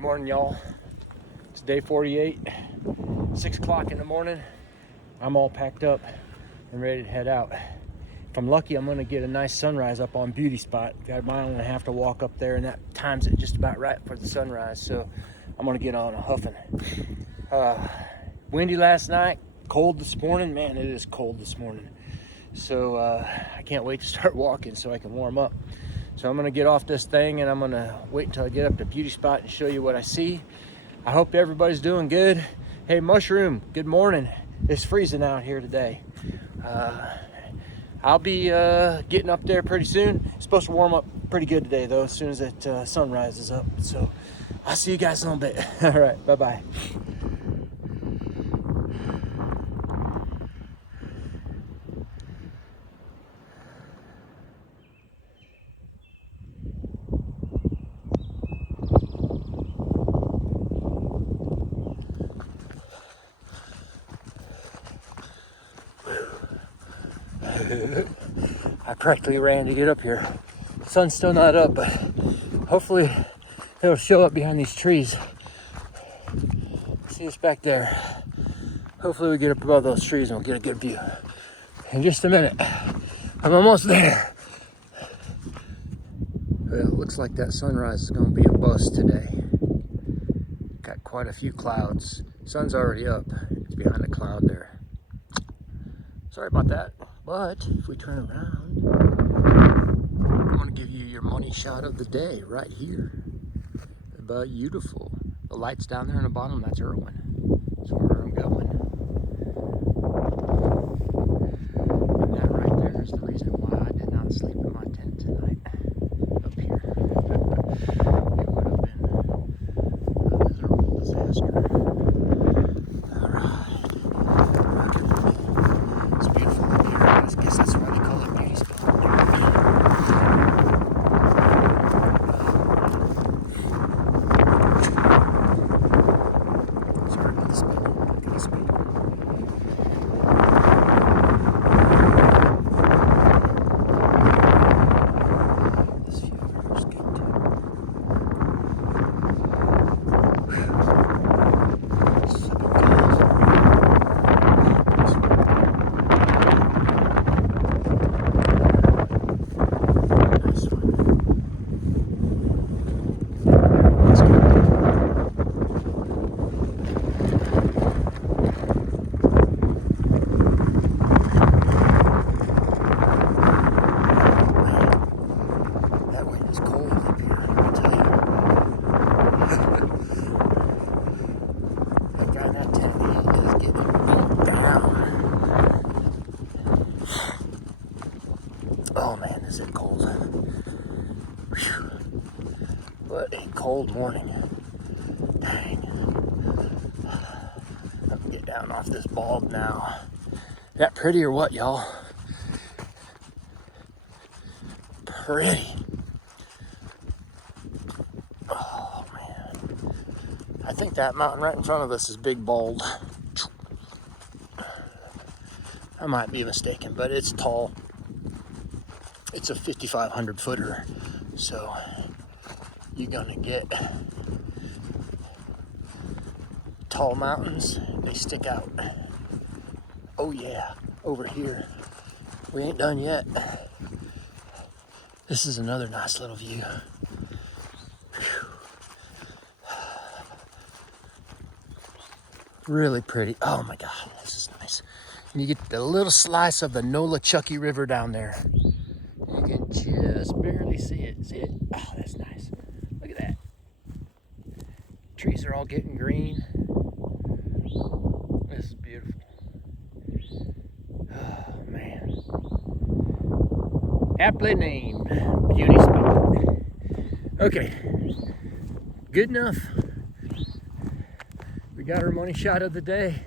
Good morning, y'all. It's day 48, 6 o'clock in the morning. I'm all packed up and ready to head out. If I'm lucky, I'm gonna get a nice sunrise up on Beauty Spot. Got a mile and a half to walk up there, and that times it just about right for the sunrise. So I'm gonna get on a huffing. Windy last night, cold this morning. Man, it is cold this morning. So I can't wait to start walking so I can warm up. So I'm gonna get off this thing and I'm gonna wait until I get up to Beauty Spot and show you what I see. I hope everybody's doing good. Hey, Mushroom, good morning. It's freezing out here today. I'll be getting up there pretty soon. It's supposed to warm up pretty good today though, as soon as that sun rises up. So I'll see you guys in a little bit. All right, bye-bye. I practically ran to get up here. Sun's still not up, but hopefully it'll show up behind these trees. See us back there. Hopefully we get up above those trees and we'll get a good view. In just a minute. I'm almost there. Well, it looks like that sunrise is going to be a bust today. Got quite a few clouds. Sun's already up. It's behind a cloud there. Sorry about that. But if we turn around, I'm going to give you your money shot of the day right here. Beautiful. The lights down there on the bottom, that's Irwin. That's where I'm going. And that right there is the reason why I did not sleep in my tent tonight up here. It would have been a miserable disaster. Alright. It's beautiful up here. I guess that's why they call it Beauty Spot. Sorry about the speed. Look at the speed. This view over here is good too. So oh man, is it cold. Whew. What a cold morning. Dang. I'm gonna get down off this bulb now. That pretty or what, y'all? Pretty. Oh man. I think that mountain right in front of us is Big Bald. I might be mistaken, but it's tall. It's a 5,500 footer, so you're gonna get tall mountains. They stick out. Oh yeah, over here. We ain't done yet. This is another nice little view. Whew. Really pretty. Oh my God, this is nice. And you get the little slice of the Nolichucky River down there. You can just barely see it. See it? Oh, that's nice. Look at that. Trees are all getting green. This is beautiful. Oh, man. Aptly named Beauty Spot. Okay. Good enough. We got our money shot of the day.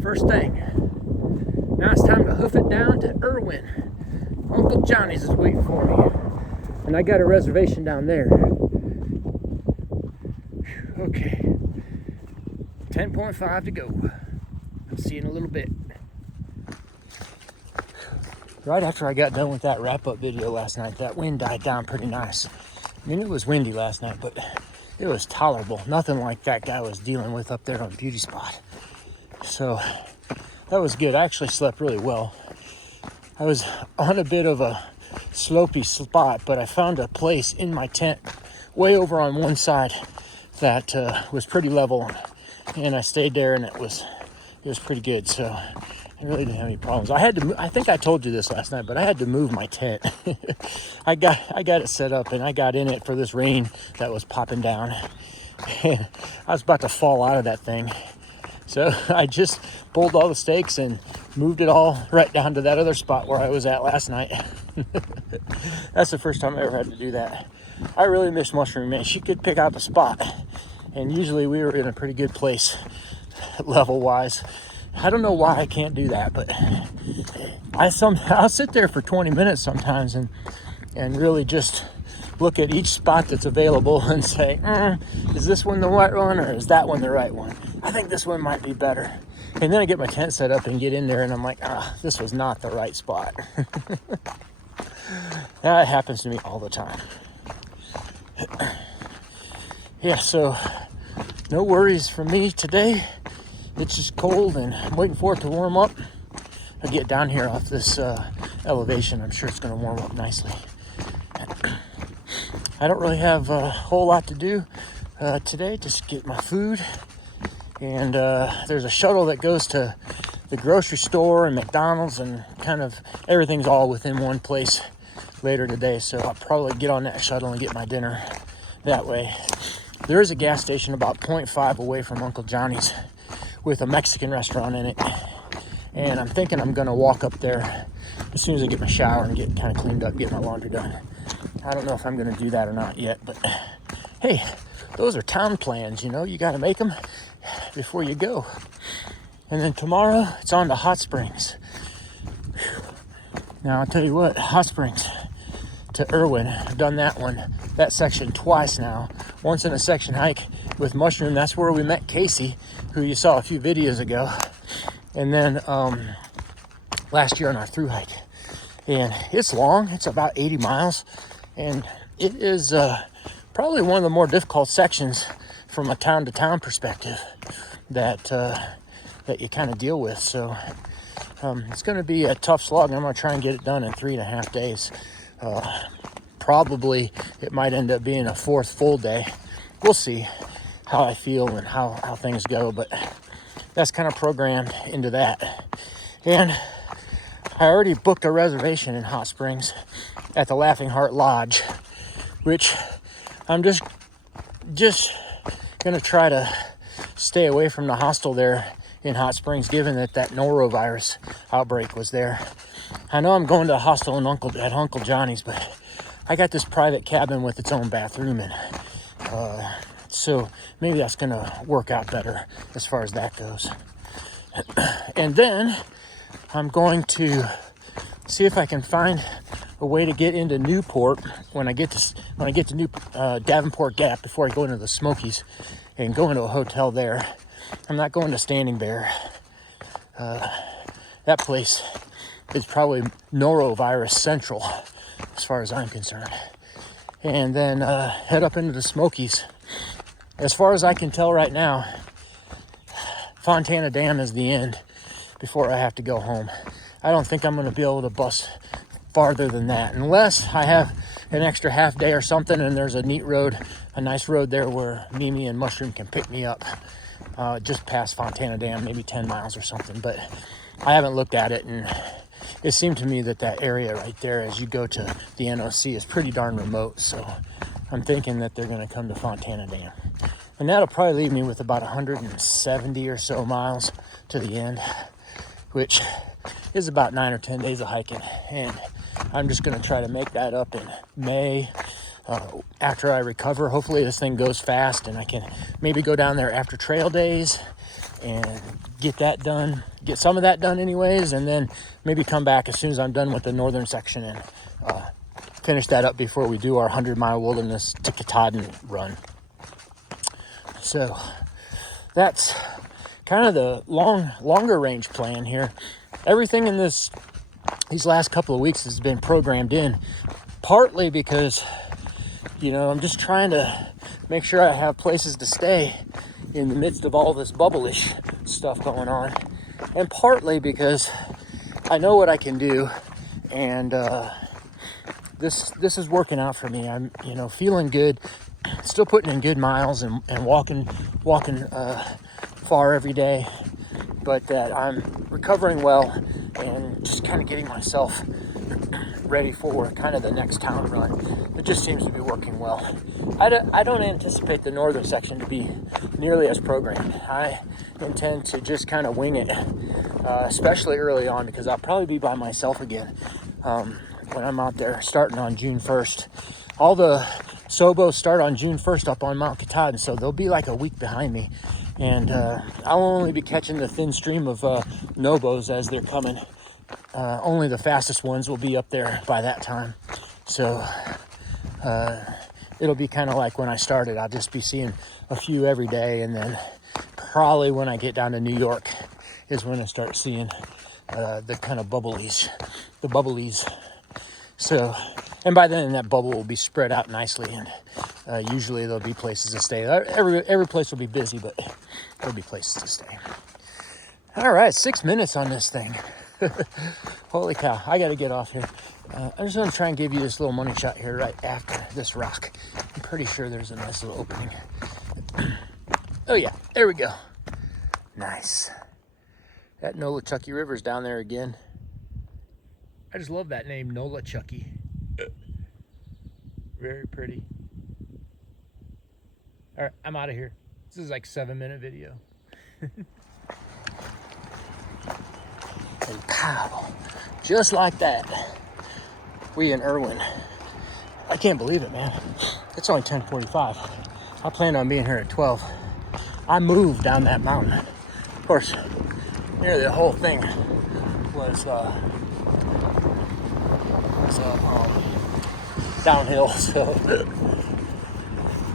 First thing. Now it's time to hoof it down to Irwin. Uncle Johnny's is waiting for me. And I got a reservation down there. Okay. 10.5 to go. I'll see you in a little bit. Right after I got done with that wrap-up video last night, that wind died down pretty nice. I mean, it was windy last night, but it was tolerable. Nothing like that guy was dealing with up there on Beauty Spot. So that was good. I actually slept really well. I was on a bit of a slopey spot, but I found a place in my tent way over on one side that was pretty level, and I stayed there, and it was pretty good. So I really didn't have any problems. I think I told you this last night, but I had to move my tent. I got it set up, and I got in it for this rain that was popping down, and I was about to fall out of that thing. So I just pulled all the stakes and moved it all right down to that other spot where I was at last night. That's the first time I ever had to do that. I really miss Mushroom, man. She could pick out the spot, and usually we were in a pretty good place level wise. I don't know why I can't do that, but I'll sit there for 20 minutes sometimes and really just look at each spot that's available and say, is this one the right one, or is that one the right one? I think this one might be better. And then I get my tent set up and get in there, and I'm like, this was not the right spot. That happens to me all the time. Yeah, so no worries for me today. It's just cold, and I'm waiting for it to warm up. I'll get down here off this elevation. I'm sure it's going to warm up nicely. I don't really have a whole lot to do today. Just get my food. And there's a shuttle that goes to the grocery store and McDonald's, and kind of everything's all within one place later today. So I'll probably get on that shuttle and get my dinner that way. There is a gas station about 0.5 away from Uncle Johnny's with a Mexican restaurant in it. And I'm thinking I'm going to walk up there as soon as I get my shower and get kind of cleaned up, get my laundry done. I don't know if I'm going to do that or not yet, but hey, those are town plans, you know. You got to make them before you go. And then tomorrow, it's on to Hot Springs. Now, I'll tell you what, Hot Springs to Irwin, I've done that section twice now. Once in a section hike with Mushroom. That's where we met Casey, who you saw a few videos ago. And then last year on our through hike. And it's long, it's about 80 miles. And it is probably one of the more difficult sections from a town to town perspective that you kind of deal with. So it's going to be a tough slog. I'm going to try and get it done in 3.5 days. Probably it might end up being a fourth full day. We'll see how I feel and how things go, but that's kind of programmed into that. And I already booked a reservation in Hot Springs at the Laughing Heart Lodge, which I'm just gonna try to stay away from the hostel there in Hot Springs, given that norovirus outbreak was there. I know I'm going to a hostel at Uncle Johnny's, but I got this private cabin with its own bathroom, and so maybe that's gonna work out better as far as that goes. And then I'm going to see if I can find a way to get into Newport when I get to Davenport Gap before I go into the Smokies and go into a hotel there. I'm not going to Standing Bear. That place is probably norovirus central as far as I'm concerned. And then head up into the Smokies. As far as I can tell right now, Fontana Dam is the end before I have to go home. I don't think I'm going to be able to bus farther than that, unless I have an extra half day or something and there's a nice road there where Mimi and Mushroom can pick me up just past Fontana Dam, maybe 10 miles or something. But I haven't looked at it, and it seemed to me that area right there as you go to the NOC is pretty darn remote. So I'm thinking that they're going to come to Fontana Dam. And that'll probably leave me with about 170 or so miles to the end, which is about 9 or 10 days of hiking. And I'm just going to try to make that up in May after I recover. Hopefully this thing goes fast and I can maybe go down there after trail days and get that done, get some of that done anyways, and then maybe come back as soon as I'm done with the northern section and finish that up before we do our 100-mile wilderness to Katahdin run. So that's kind of the longer range plan here. Everything in these last couple of weeks has been programmed in, partly because you know, I'm just trying to make sure I have places to stay in the midst of all this bubble-ish stuff going on. And partly because I know what I can do, and this is working out for me. I'm, you know, feeling good, still putting in good miles and walking far every day, but that I'm recovering well and just kind of getting myself ready for kind of the next town run. It just seems to be working well. I don't anticipate the northern section to be nearly as programmed. I intend to just kind of wing it, especially early on, because I'll probably be by myself again when I'm out there starting on June 1st. All the Sobos start on June 1st up on Mount Katahdin, so they'll be like a week behind me. And I'll only be catching the thin stream of Nobos as they're coming. Only the fastest ones will be up there by that time. So it'll be kind of like when I started. I'll just be seeing a few every day, and then probably when I get down to New York is when I start seeing the kind of bubblies. So, and by then that bubble will be spread out nicely, and usually there'll be places to stay. Every place will be busy, but there'll be places to stay. All right, 6 minutes on this thing. Holy cow, I got to get off here. I'm just going to try and give you this little money shot here right after this rock. I'm pretty sure there's a nice little opening. Oh yeah, there we go. Nice. That Nolichucky River's down there again. I just love that name, Nolichucky. Very pretty. All right, I'm out of here. This is like a 7-minute video. And pow, just like that, we in Irwin. I can't believe it, man. It's only 10:45. I planned on being here at 12. I moved down that mountain. Of course, nearly the whole thing was downhill, so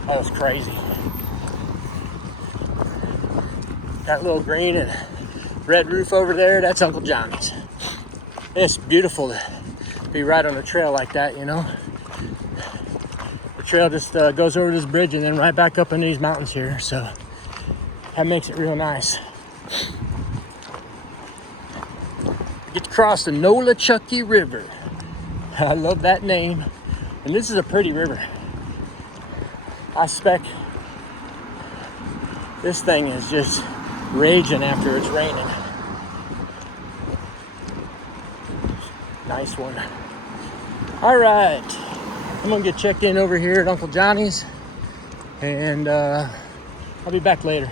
that was crazy. That little green and red roof over there, that's Uncle Johnny's. It's beautiful to be right on a trail like that, you know. The trail just goes over this bridge and then right back up in these mountains here, so that makes it real nice. Get to cross the Nolichucky River. I love that name. And this is a pretty river. I suspect this thing is just raging after it's raining. Nice one. All right, I'm gonna get checked in over here at Uncle Johnny's, and I'll be back later.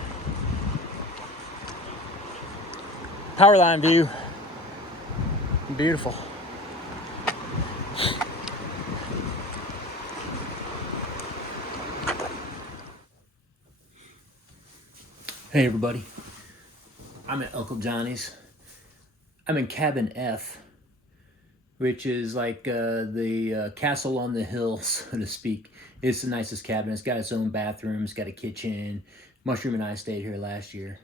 Powerline view, beautiful. Hey everybody, I'm at Uncle Johnny's. I'm in cabin F, which is like the castle on the hill, so to speak. It's the nicest cabin. It's got its own bathroom, it's got a kitchen. Mushroom and I stayed here last year.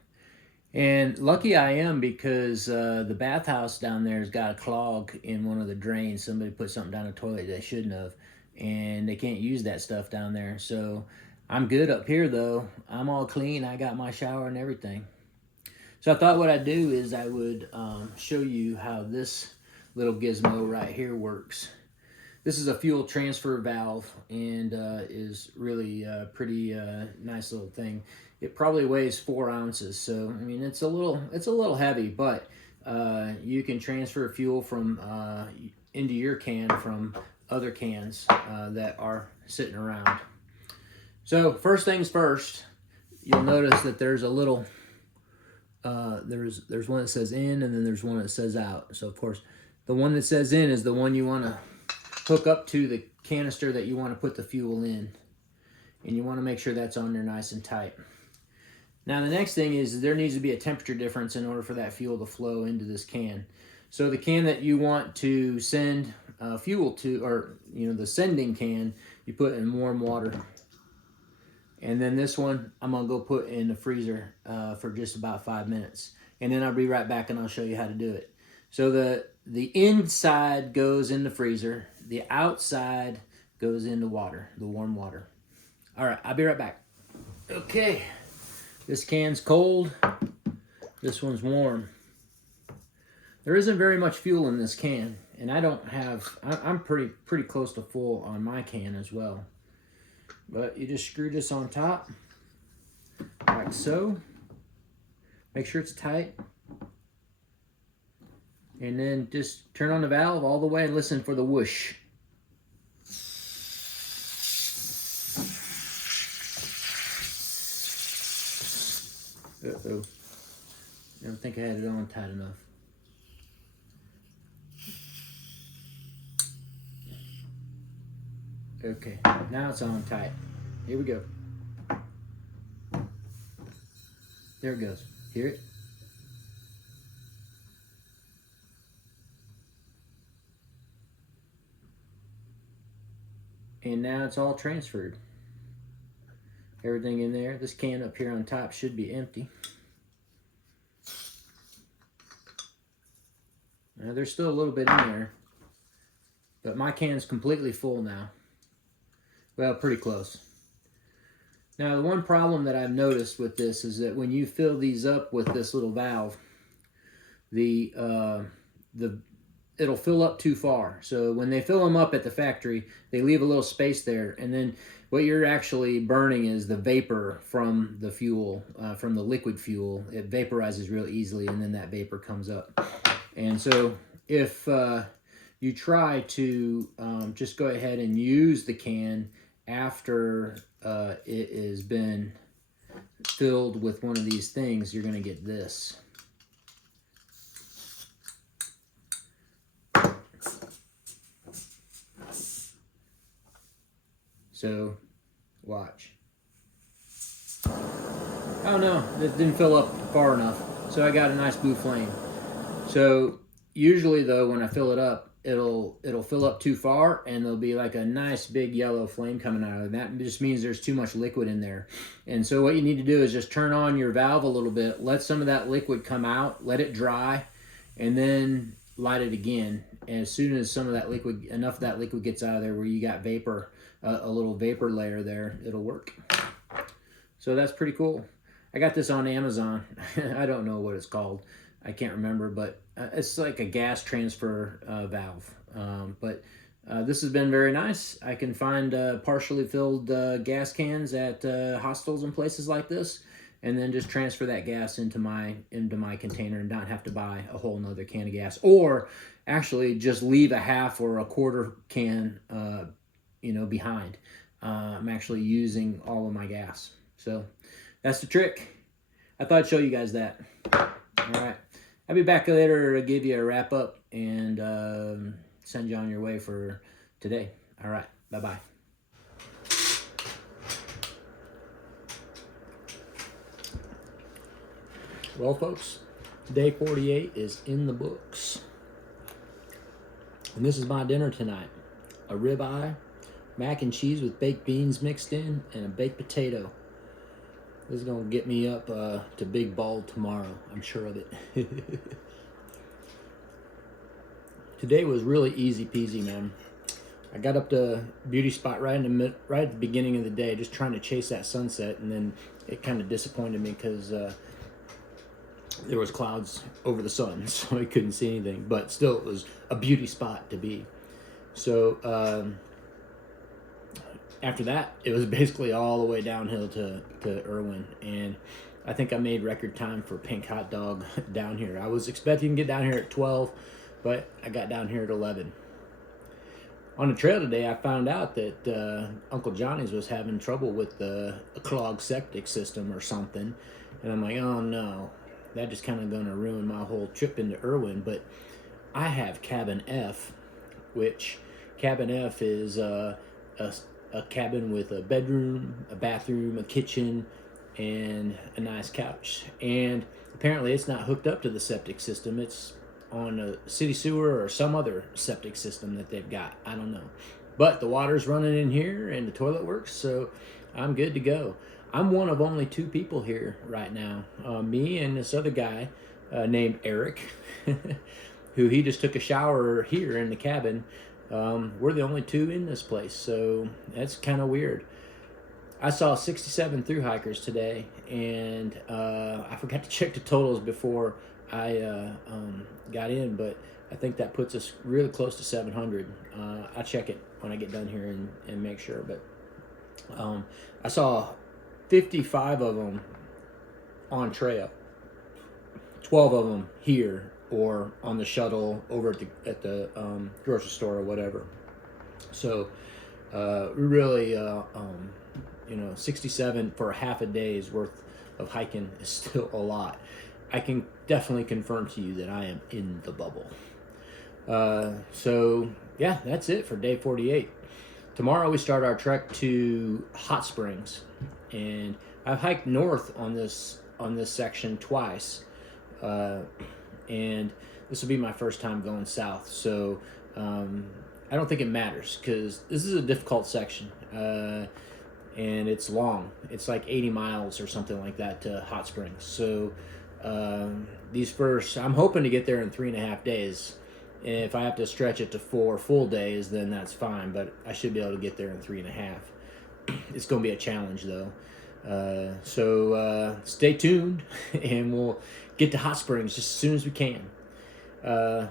And lucky I am, because the bathhouse down there has got a clog in one of the drains. Somebody put something down the toilet they shouldn't have, and they can't use that stuff down there. So I'm good up here though. I'm all clean. I got my shower and everything. So I thought what I'd do is I would show you how this little gizmo right here works. This is a fuel transfer valve, and is really a pretty nice little thing. It probably weighs 4 ounces, so I mean it's a little heavy, but you can transfer fuel from into your can from other cans that are sitting around. So first things first, you'll notice that there's a little there's one that says in, and then there's one that says out. So of course the one that says in is the one you want to hook up to the canister that you want to put the fuel in, and you want to make sure that's on there nice and tight. Now the next thing is there needs to be a temperature difference in order for that fuel to flow into this can. So the can that you want to send fuel to, or the sending can, you put in warm water. And then this one I'm gonna go put in the freezer for just about 5 minutes, and then I'll be right back and I'll show you how to do it. So the inside goes in the freezer, the outside goes into water, the warm water. All right, I'll be right back. Okay, this can's cold. This one's warm. There isn't very much fuel in this can, and I don't have, I'm pretty close to full on my can as well. But you just screw this on top, like so. Make sure it's tight. And then just turn on the valve all the way and listen for the whoosh. Uh-oh. I don't think I had it on tight enough. Okay, now it's on tight. Here we go. There it goes. Hear it? And now it's all transferred. Everything in there. This can up here on top should be empty. Now there's still a little bit in there, but my can's completely full now. Well, pretty close. Now the one problem that I've noticed with this is that when you fill these up with this little valve, it'll fill up too far. So when they fill them up at the factory, they leave a little space there, and then what you're actually burning is the vapor from the fuel, from the liquid fuel. It vaporizes real easily, and then that vapor comes up. And so if you try to just go ahead and use the can after it has been filled with one of these things, you're going to get this. So, watch. Oh no, it didn't fill up far enough. So I got a nice blue flame. So usually though, when I fill it up, it'll fill up too far, and there'll be like a nice big yellow flame coming out of it. That just means there's too much liquid in there. And so what you need to do is just turn on your valve a little bit, let some of that liquid come out, let it dry, and then light it again. And as soon as some of that liquid, enough of that liquid gets out of there where you got vapor, a little vapor layer there, it'll work. So that's pretty cool. I got this on Amazon. I don't know what it's called. I can't remember, but it's like a gas transfer valve. But this has been very nice. I can find partially filled gas cans at hostels and places like this, and then just transfer that gas into my container and not have to buy a whole nother can of gas, or actually just leave a half or a quarter can behind. I'm actually using all of my gas. So that's the trick. I thought I'd show you guys that. All right. I'll be back later to give you a wrap up and send you on your way for today. All right. Bye-bye. Well, folks, day 48 is in the books. And this is my dinner tonight. A ribeye, mac and cheese with baked beans mixed in, and a baked potato. This is going to get me up to Big Bald tomorrow. I'm sure of it. Today was really easy peasy, man. I got up to beauty spot right at the beginning of the day, just trying to chase that sunset, and then it kind of disappointed me because there was clouds over the sun, so I couldn't see anything. But still, it was a beauty spot to be. So after that, it was basically all the way downhill to Irwin, and I think I made record time for pink hot dog down here. I was expecting to get down here at 12, but I got down here at 11. On the trail today, I found out that Uncle Johnny's was having trouble with a clogged septic system or something, and I'm like, oh no, that just kind of gonna ruin my whole trip into Irwin. But I have cabin F, which cabin F is a cabin with a bedroom, a bathroom, a kitchen, and a nice couch. And apparently it's not hooked up to the septic system. It's on a city sewer or some other septic system that they've got. I don't know. But the water's running in here and the toilet works, so I'm good to go. I'm one of only 2 people here right now. Me and this other guy named Eric, who he just took a shower here in the cabin. We're the only two in this place, so that's kind of weird. I saw 67 through hikers today, and I forgot to check the totals before I got in, but I think that puts us really close to 700. I'll check it when I get done here and make sure, but I saw 55 of them on trail, 12 of them here or on the shuttle over at the grocery store or whatever. So really, 67 for half a day's worth of hiking is still a lot. I can definitely confirm to you that I am in the bubble. So yeah, that's it for day 48. Tomorrow we start our trek to Hot Springs, and I've hiked north on this section twice, and this will be my first time going south. So I don't think it matters because this is a difficult section, and it's long. It's like 80 miles or something like that to Hot Springs. So I'm hoping to get there in 3.5 days. If I have to stretch it to 4 full days, then that's fine, but I should be able to get there in 3.5. It's going to be a challenge, though. So stay tuned, and we'll get to Hot Springs just as soon as we can.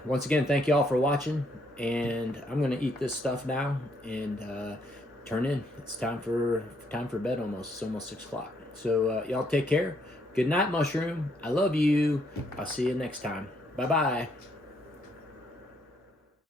Once again, thank you all for watching, and I'm going to eat this stuff now and turn in. It's time for bed almost. It's almost 6 o'clock. So y'all take care. Good night, Mushroom. I love you. I'll see you next time. Bye-bye.